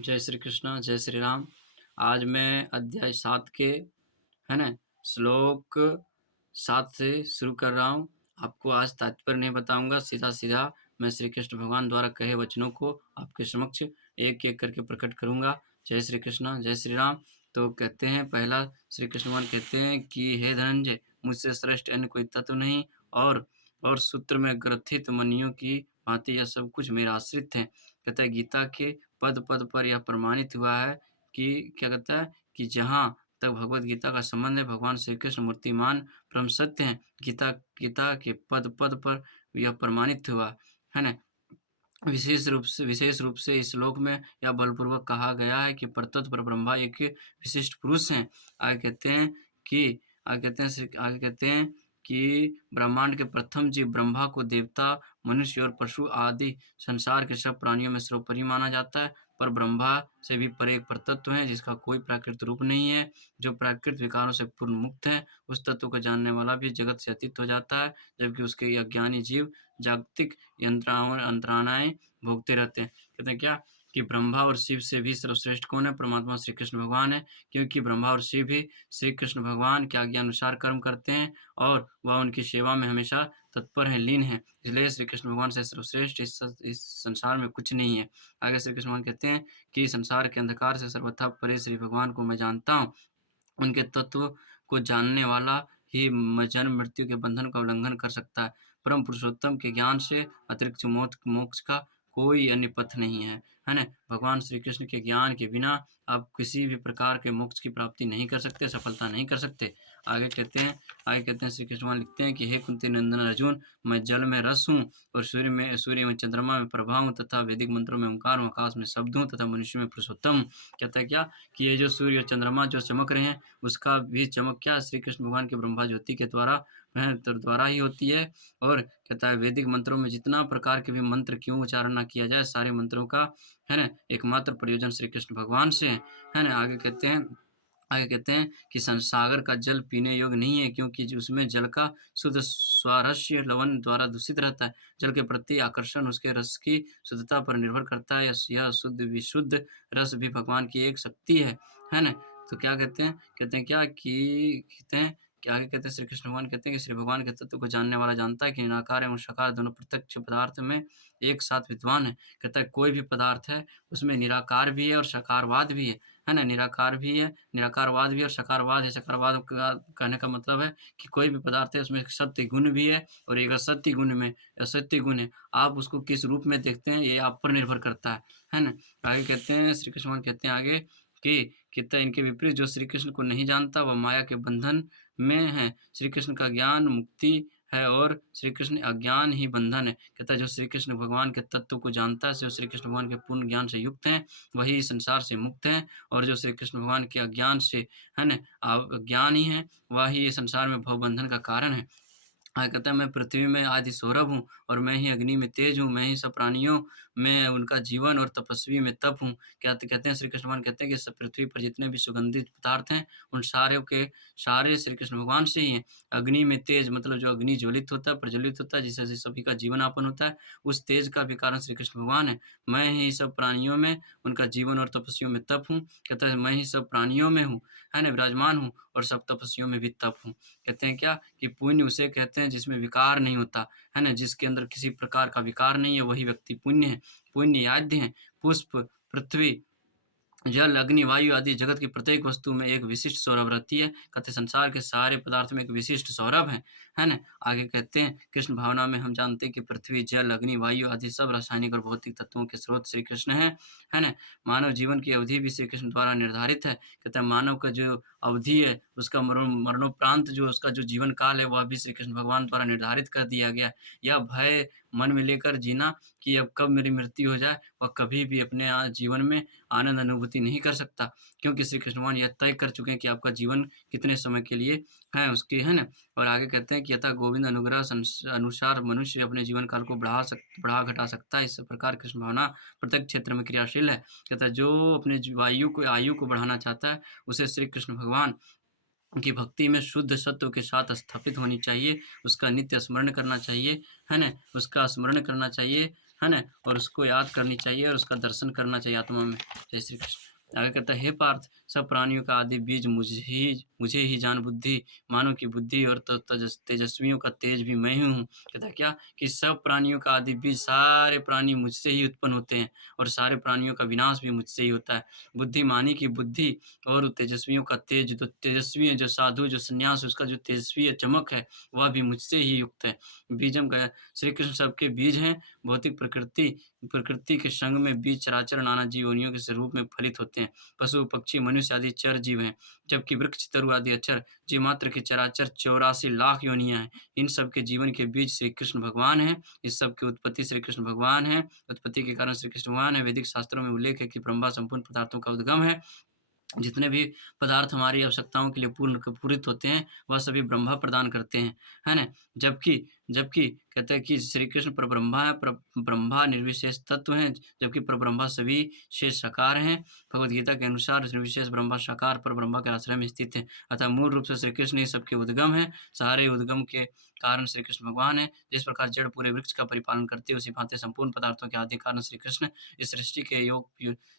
जय श्री कृष्ण, जय श्री राम। आज मैं अध्याय 7 के है ना श्लोक 7 से शुरू कर रहा हूँ। आपको आज तात्पर्य नहीं बताऊँगा, सीधा-सीधा मैं श्री कृष्ण भगवान द्वारा कहे वचनों को आपके समक्ष एक-एक करके प्रकट करूँगा। जय श्री कृष्ण, जय श्री राम। तो कहते हैं पहला श्री कृष्ण भगवान कहते हैं कि हे धनंजय, मुझसे श्रेष्ठ अन्य कोई तत्व नहीं और सूत्र में ग्रथित मणियों की भाँति यह सब कुछ मेरा आश्रित है। कहता है गीता के पद-पद पर यह प्रमाणित हुआ है कि क्या कहता है कि जहाँ तक भगवद गीता का संबंध है, भगवान श्री कृष्ण मूर्तिमान परम सत्य हैं। गीता गीता के पद-पद पर यह प्रमाणित हुआ, है ना? विशेष रूप से इस श्लोक में यह बलपूर्वक कहा गया है कि परतत्पर ब्रह्मा एक विशिष्ट पुरुष हैं। आगे कहते हैं कि आगे कहते हैं कि ब्रह्मांड के प्रथम जीव ब्रह्मा को देवता, मनुष्य और पशु आदि संसार के सब प्राणियों में सर्वोपरि माना जाता है। पर ब्रह्मा से भी परे एक परतत्व है जिसका कोई प्राकृत रूप नहीं है, जो प्राकृत विकारों से पूर्ण मुक्त है। उस तत्व को जानने वाला भी जगत से अतीत हो जाता है, जबकि उसके अज्ञानी जीव जागतिक यंत्रणाएँ भोगते रहते हैं। कहते हैं क्या कि ब्रह्मा और शिव से भी सर्वश्रेष्ठ कौन है? परमात्मा श्री कृष्ण भगवान है, क्योंकि ब्रह्मा और शिव भी श्री कृष्ण भगवान के आज्ञा अनुसार कर्म करते हैं और वह उनकी सेवा में हमेशा तत्पर हैं, लीन हैं। इसलिए श्री कृष्ण भगवान से सर्वश्रेष्ठ इस संसार में कुछ नहीं है। आगे श्री कृष्ण भगवान कहते हैं कि संसार के अंधकार से सर्वथा परे श्री भगवान को मैं जानता हूँ। उनके तत्व को जानने वाला ही जन्म मृत्यु के बंधन का उल्लंघन कर सकता है। परम पुरुषोत्तम के ज्ञान से अतिरिक्त मोक्ष का कोई अन्य पथ नहीं है। है ना? भगवान श्री कृष्ण के ज्ञान के बिना आप किसी भी प्रकार के मोक्ष की प्राप्ति नहीं कर सकते, सफलता नहीं कर सकते। आगे कहते हैं श्री कृष्ण भगवान लिखते हैं कि हे कुंती नंदन अर्जुन, मैं जल में रस हूँ और सूर्य में चंद्रमा में प्रभा हूँ तथा वैदिक मंत्रों में ओंकार हूँ, आकाश में शब्द हूँ तथा मनुष्य में पुरुषोत्तम। कहता है क्या कि ये जो सूर्य और चंद्रमा जो चमक रहे हैं, उसका भी चमक क्या श्री कृष्ण भगवान के ब्रह्मा ज्योति के द्वारा ही होती है। और कहता है वैदिक मंत्रों में जितना प्रकार के भी मंत्र क्यों उच्चारण ना किया जाए, सारे मंत्रों का है ना एकमात्र प्रयोजन श्री कृष्ण भगवान से है ना? आगे कहते हैं कि सागर का जल पीने योग्य नहीं है, क्योंकि उसमें जल का शुद्ध स्वारस्य लवण द्वारा दूषित रहता है। जल के प्रति आकर्षण उसके रस की शुद्धता पर निर्भर करता है। यह शुद्ध विशुद्ध रस भी भगवान की एक शक्ति है ना? तो क्या कहते हैं? कहते हैं क्या कि कहते हैं कि आगे कहते हैं श्री कृष्ण भगवान कहते हैं कि श्री भगवान के तत्व को जानने वाला जानता है कि निराकार एवं साकार दोनों प्रत्यक्ष पदार्थ में एक साथ विद्वान है। कहता है कोई भी पदार्थ है उसमें निराकार भी है और साकारवाद भी है ना? निराकार भी है, निराकारवाद भी और साकारवाद है। साकारवाद का कहने का मतलब है कि कोई भी पदार्थ है उसमें एक सत्य गुण भी है और एक असत्य गुण है। आप उसको किस रूप में देखते हैं ये आप पर निर्भर करता है ना? आगे कहते हैं श्री कृष्ण भगवान कहते हैं आगे कि कितना इनके विपरीत जो श्री कृष्ण को नहीं जानता वह माया के बंधन में है। श्री कृष्ण का ज्ञान मुक्ति है और श्री कृष्ण अज्ञान ही बंधन है। कहता है जो श्री कृष्ण भगवान के तत्व को जानता है, जो श्री कृष्ण भगवान के पूर्ण ज्ञान से युक्त हैं, वही संसार से मुक्त हैं और जो श्री कृष्ण भगवान के अज्ञान से है ना अज्ञान ही है, वही संसार में भवबंधन का कारण है। कहता है मैं पृथ्वी में आदि सौरभ हूँ और मैं ही अग्नि में तेज हूँ, मैं ही सब प्राणियों में उनका जीवन और तपस्वी में तप हूँ। कहते हैं श्री कृष्ण भगवान कहते हैं कि सब पृथ्वी पर जितने भी सुगंधित पदार्थ हैं, उन सारे श्री कृष्ण भगवान से ही हैं। अग्नि में तेज मतलब जो अग्नि ज्वलित होता है, प्रज्वलित होता है, जिससे सभी का जीवनापन होता है, उस तेज का भी कारण श्री कृष्ण भगवान है। मैं ही सब प्राणियों में उनका जीवन और तपस्वियों में तप हूँ। कहता है मैं ही सब प्राणियों में हूँ, है ना? विराजमान हूँ और सब तपस्वियों में भी तप हूँ। कहते हैं क्या कि पुण्य उसे कहते हैं जिसमें विकार नहीं होता, है ना? जिसके अंदर किसी प्रकार का विकार नहीं है, वही व्यक्ति पुण्य है। पुण्य आद्य है। पुष्प, पृथ्वी, जल, अग्नि, वायु आदि जगत की प्रत्येक वस्तु में एक विशिष्ट सौरभ रहती है। कहते संसार के सारे पदार्थ में एक विशिष्ट सौरभ है ना? आगे कहते हैं कृष्ण भावना में हम जानते हैं कि पृथ्वी, जल, अग्नि, वायु आदि सब रासायनिक और भौतिक तत्वों के स्रोत श्री कृष्ण है ना? मानव जीवन की अवधि भी श्री कृष्ण द्वारा निर्धारित है। कहते हैं मानव का जो अवधि है, उसका मरणोपरांत जो उसका जो जीवन काल है, वह भी श्री कृष्ण भगवान द्वारा निर्धारित कर दिया गया है। यह भय मन में लेकर जीना कि अब कब मेरी मृत्यु हो जाए, वह कभी भी अपने जीवन में आनंद अनुभूति नहीं कर सकता, क्योंकि श्री कृष्ण भगवान यह तय कर चुके हैं कि आपका जीवन कितने समय के लिए है उसकी है ना? और आगे कहते हैं कि यथा गोविंद अनुग्रह अनुसार मनुष्य अपने जीवन काल को बढ़ा घटा सकता है। इस प्रकार कृष्ण भावना प्रत्येक क्षेत्र में क्रियाशील है। कहता है जो अपने आयु को बढ़ाना चाहता है, उसे श्री कृष्ण भगवान की भक्ति में शुद्ध सत्व के साथ स्थापित होनी चाहिए, उसका नित्य स्मरण करना चाहिए, है ना? उसका स्मरण करना चाहिए, है ना? और उसको याद करनी चाहिए और उसका दर्शन करना चाहिए आत्मा में। जय श्री कृष्ण। आगे कहता है, हे पार्थ, सब प्राणियों का आदि बीज मुझे ही जान बुद्धि, मानव की बुद्धि और तेजस्वियों का तेज भी मैं ही हूँ। कहता है क्या कि सब प्राणियों का आदि बीज, सारे प्राणी मुझसे ही उत्पन्न होते हैं और सारे प्राणियों का विनाश भी मुझसे ही होता है। बुद्धिमानी की बुद्धि और तेजस्वियों का तेज, जो तेजस्वी है, जो साधु, जो सन्यास, उसका जो तेजस्वी चमक है, वह भी मुझसे ही युक्त है। बीजम का श्री कृष्ण सबके बीज हैं। भौतिक प्रकृति के संग में बीज चराचर नाना जीव योनियों के स्वरूप में फलित होते हैं। पशु, पक्षी, मनुष्य आदि चर जीव हैं, जबकि वृक्ष, तरु आदि अचर जीव मात्र की चराचर 84 लाख योनियाँ हैं। इन सब के जीवन के बीज श्री कृष्ण भगवान हैं। इस सब की उत्पत्ति श्री कृष्ण भगवान है। उत्पत्ति के कारण श्री कृष्ण भगवान है। वैदिक शास्त्रों में उल्लेख है कि ब्रह्मा संपूर्ण पदार्थों का उद्गम है। जितने भी पदार्थ हमारी आवश्यकताओं के लिए पूरित होते हैं, वह सभी ब्रह्मा प्रदान करते हैं, है ना? जबकि जबकि कहते हैं कि श्री कृष्ण परब्रह्मा है, ब्रह्मा निर्विशेष तत्व हैं, जबकि परब्रह्मा सभी शेष साकार हैं। भगवद गीता के अनुसार निर्विशेष ब्रह्मा साकार परब्रह्मा के आश्रय में स्थित है। अतः मूल रूप से श्री कृष्ण ही सबके उद्गम है। सारे उद्गम के कारण श्री कृष्ण भगवान है। जिस प्रकार जड़ पूरे वृक्ष का परिपालन करते हैं, उसी भांति संपूर्ण पदार्थों के आदि कारण श्री कृष्ण इस सृष्टि के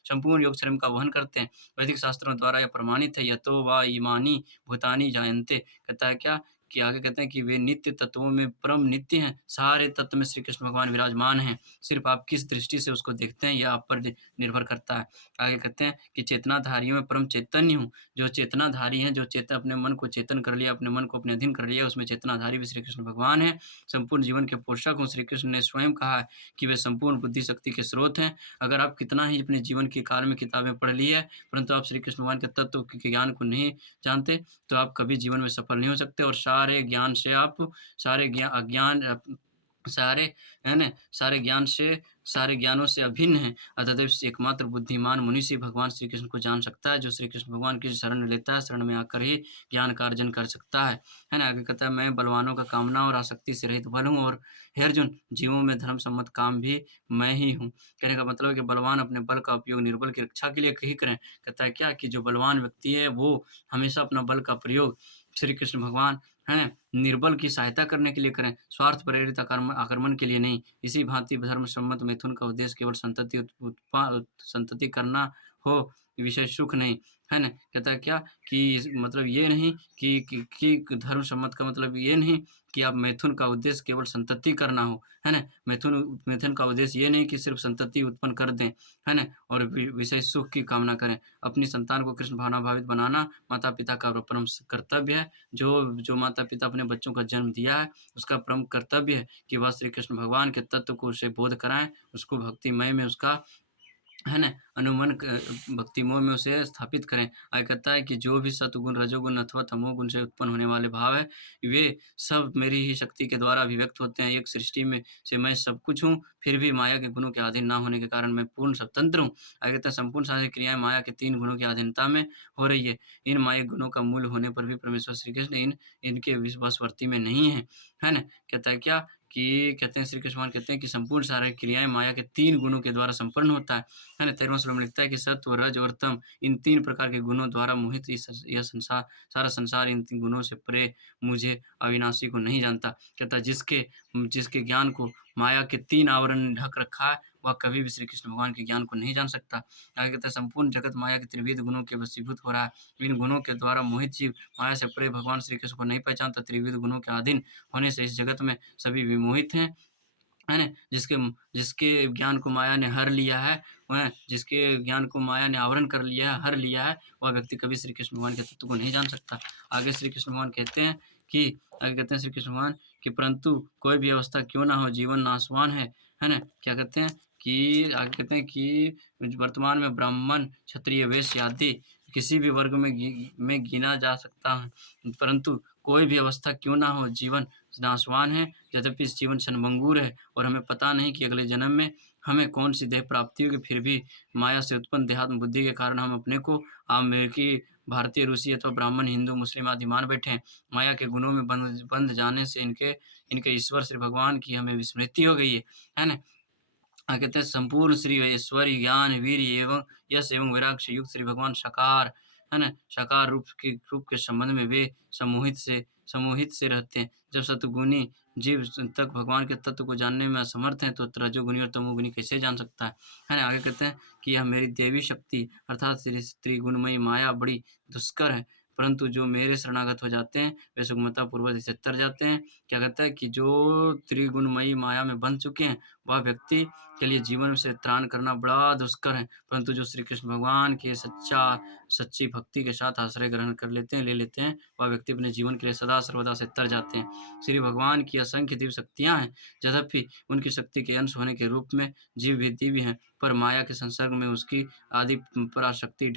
संपूर्ण योग श्रम का वहन करते हैं। वैदिक शास्त्रों द्वारा यह प्रमाणित है, यतो वा इमानि भूतानि जायन्ते। कहता है क्या कि आगे कहते हैं कि वे नित्य तत्वों में परम नित्य हैं। सारे तत्व में श्री कृष्ण भगवान विराजमान हैं। सिर्फ आप किस दृष्टि से उसको देखते हैं, यह आप पर निर्भर करता है। आगे कहते हैं कि चेतनाधारियों में परम चैतन्य हूँ। जो चेतनाधारी हैं, जो अपने मन को चेतन कर लिया, अपने मन को अपने अधीन कर लिया, उसमें चेतनाधारी भी श्री कृष्ण भगवान है। संपूर्ण जीवन के पोषक हूँ। श्री कृष्ण ने स्वयं कहा है कि वे संपूर्ण बुद्धि शक्ति के स्रोत हैं। अगर आप कितना ही अपने जीवन के काल में किताबें पढ़ ली है, परंतु आप श्री कृष्ण भगवान के तत्व के ज्ञान को नहीं जानते, तो आप कभी जीवन में सफल नहीं हो सकते और सारे ज्ञान से आप सारे सारे है ना? सारे ज्ञानों से अभिन्न हैं। अतएव एकमात्र बुद्धिमान मनुष्य ही भगवान श्री कृष्ण को जान सकता है। जो श्री कृष्ण भगवान की शरण लेता है, शरण में आकर ही ज्ञान का अर्जन कर सकता है ना? आगे कहता है, मैं बलवानों का कामना और आसक्ति से रहित बल हूँ और हे अर्जुन, जीवों में धर्म सम्मत काम भी मैं ही हूँ। कहने का मतलब है कि बलवान अपने बल का उपयोग निर्बल की रक्षा के लिए ही करें। कहता है क्या कि जो बलवान व्यक्ति है, वो हमेशा अपना बल का प्रयोग श्री कृष्ण भगवान हैं, निर्बल की सहायता करने के लिए करें, स्वार्थ प्रेरित आक्रमण के लिए नहीं। इसी भांति धर्म सम्मत मैथुन का उद्देश्य केवल संतति करना हो, विषय सुख नहीं, है ना? कहता है क्या कि मतलब ये नहीं कि धर्म सम्मत का मतलब ये नहीं कि आप मैथुन का उद्देश्य केवल संतति करना हो, है ना? मैथुन का उद्देश्य ये नहीं कि सिर्फ संतति उत्पन्न कर दें, है ना? और विषय सुख की कामना करें। अपनी संतान को कृष्ण भावनाभावित बनाना माता-पिता का परम कर्तव्य है। जो माता-पिता अपने बच्चों को जन्म दिया है, उसका परम कर्तव्य है कि वह श्री कृष्ण भगवान के तत्व को उसे बोध कराएँ, उसको भक्तिमय में उसका है ना? भक्तिमय में उसे स्थापित करें। आगे कहता है कि जो भी सत्वगुण, रजोगुण अथवा तमोगुण से उत्पन्न होने वाले भाव है, वे सब मेरी ही शक्ति के द्वारा अभिव्यक्त होते हैं। एक सृष्टि में से मैं सब कुछ हूँ, फिर भी माया के गुणों के अधीन ना होने के कारण मैं पूर्ण स्वतंत्र हूँ। आगे कहता है, संपूर्ण सारी क्रियाएँ माया के 3 गुणों की अधीनता में हो रही है। इन मायिक गुणों का मूल होने पर भी परमेश्वर श्री कृष्ण इनके वशवर्ती में नहीं है। है ना? कहता है क्या कि कहते हैं श्री कृष्ण भगवान कहते हैं कि संपूर्ण सारी क्रियाएँ माया के 3 गुणों के द्वारा संपन्न होता है ना? 13वां श्लोक में लिखता है कि सत्व, रज और तम, इन 3 प्रकार के गुणों द्वारा मोहित यह संसार, सारा संसार इन 3 गुणों से परे मुझे अविनाशी को नहीं जानता। कहता है जिसके जिसके ज्ञान को माया के 3 आवरण ने ढक रखा है, वह कभी भी श्री कृष्ण भगवान के ज्ञान को नहीं जान सकता। आगे कहता है संपूर्ण जगत माया के त्रिविध गुणों के वशीभूत हो रहा है। इन गुणों के द्वारा मोहित जीव माया से परे भगवान श्री कृष्ण को नहीं पहचानता। त्रिविध गुणों के अधीन होने से इस जगत में सभी विमोहित हैं। है ना? जिसके ज्ञान को माया ने हर लिया है, वह जिसके ज्ञान को माया ने आवरण कर लिया है, हर लिया है, वह व्यक्ति कभी श्री कृष्ण भगवान के तत्व को नहीं जान सकता। आगे श्री कृष्ण भगवान कहते हैं कि आगे कहते हैं श्री कृष्ण भगवान कि परंतु कोई भी अवस्था क्यों ना हो, जीवन नाशवान है ना? क्या कहते हैं कि आगे कहते हैं कि वर्तमान में ब्राह्मण, क्षत्रिय, वैश्य आदि किसी भी वर्ग में गिना जा सकता है, परंतु कोई भी अवस्था क्यों ना हो, जीवन नाशवान है। यद्यपि इस जीवन क्षणभंगुर है और हमें पता नहीं कि अगले जन्म में हमें कौन-सी देह प्राप्ति होगी, फिर भी माया से उत्पन्न देहात्म बुद्धि के कारण हम अपने को अमेरिकी, भारतीय, रूसी अथवा ब्राह्मण, हिंदू, मुस्लिम आदि मान बैठे हैं। माया के गुणों में बंध जाने से इनके इनके ईश्वर श्री भगवान की हमें विस्मृति हो गई है ना? कहते हैं संपूर्ण श्री ऐश्वर्य, ज्ञान, वीर्य एवं यश एवं वैराग्य से युक्त श्री भगवान साकार, है ना? साकार रूप के संबंध में वे सम्मोहित से रहते हैं। जब सतगुणी जीव तक भगवान के तत्व को जानने में असमर्थ हैं, तो रजोगुनी और तमोगुनी कैसे जान सकता है ना? आगे कहते हैं कि यह मेरी दैवी शक्ति अर्थात त्रिगुणमयी माया बड़ी दुष्कर है, परंतु जो मेरे शरणागत हो जाते हैं, वे सुगमतापूर्वक इसे तर जाते हैं। क्या कहता है कि जो त्रिगुणमयी माया में बंध चुके हैं, वह व्यक्ति के लिए जीवन से त्राण करना बड़ा दुष्कर है, परंतु जो श्री कृष्ण भगवान के सच्ची भक्ति के साथ आश्रय ग्रहण कर लेते हैं, ले लेते हैं, वह व्यक्ति अपने जीवन के लिए सदा सर्वदा से तर जाते हैं। श्री भगवान की असंख्य दिव्य शक्तियाँ हैं, यद्यपि उनकी शक्ति के अंश होने के रूप में जीव भी दिव्य हैं, पर माया के संसर्ग में उसकी आदि पराशक्ति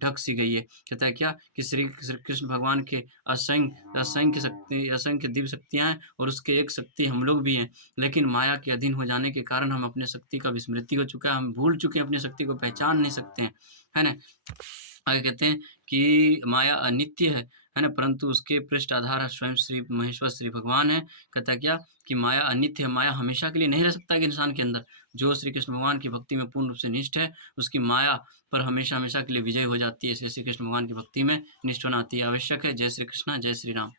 ढक सी गई है। कहता है क्या कि श्री कृष्ण भगवान के असंख्य दिव्य शक्तियाँ हैं और उसके एक शक्ति हम लोग भी हैं, लेकिन माया के अधीन हो जाने के कारण हम अपने शक्ति का विस्मृति हो चुका है, हम भूल चुके हैं, अपनी शक्ति को पहचान नहीं सकते हैं, है ना? आगे कहते हैं कि माया अनित्य है ना? परंतु उसके पृष्ठ आधार स्वयं श्री महेश्वर श्री भगवान हैं। कहता है क्या कि माया अनित्य है, माया हमेशा के लिए नहीं रह सकता है कि इंसान के अंदर। जो श्री कृष्ण भगवान की भक्ति में पूर्ण रूप से निष्ठ है, उसकी माया पर हमेशा-हमेशा के लिए विजय हो जाती है। इसलिए श्री कृष्ण भगवान की भक्ति में निष्ठ होना अति आवश्यक है। जय श्री कृष्ण, जय श्री राम।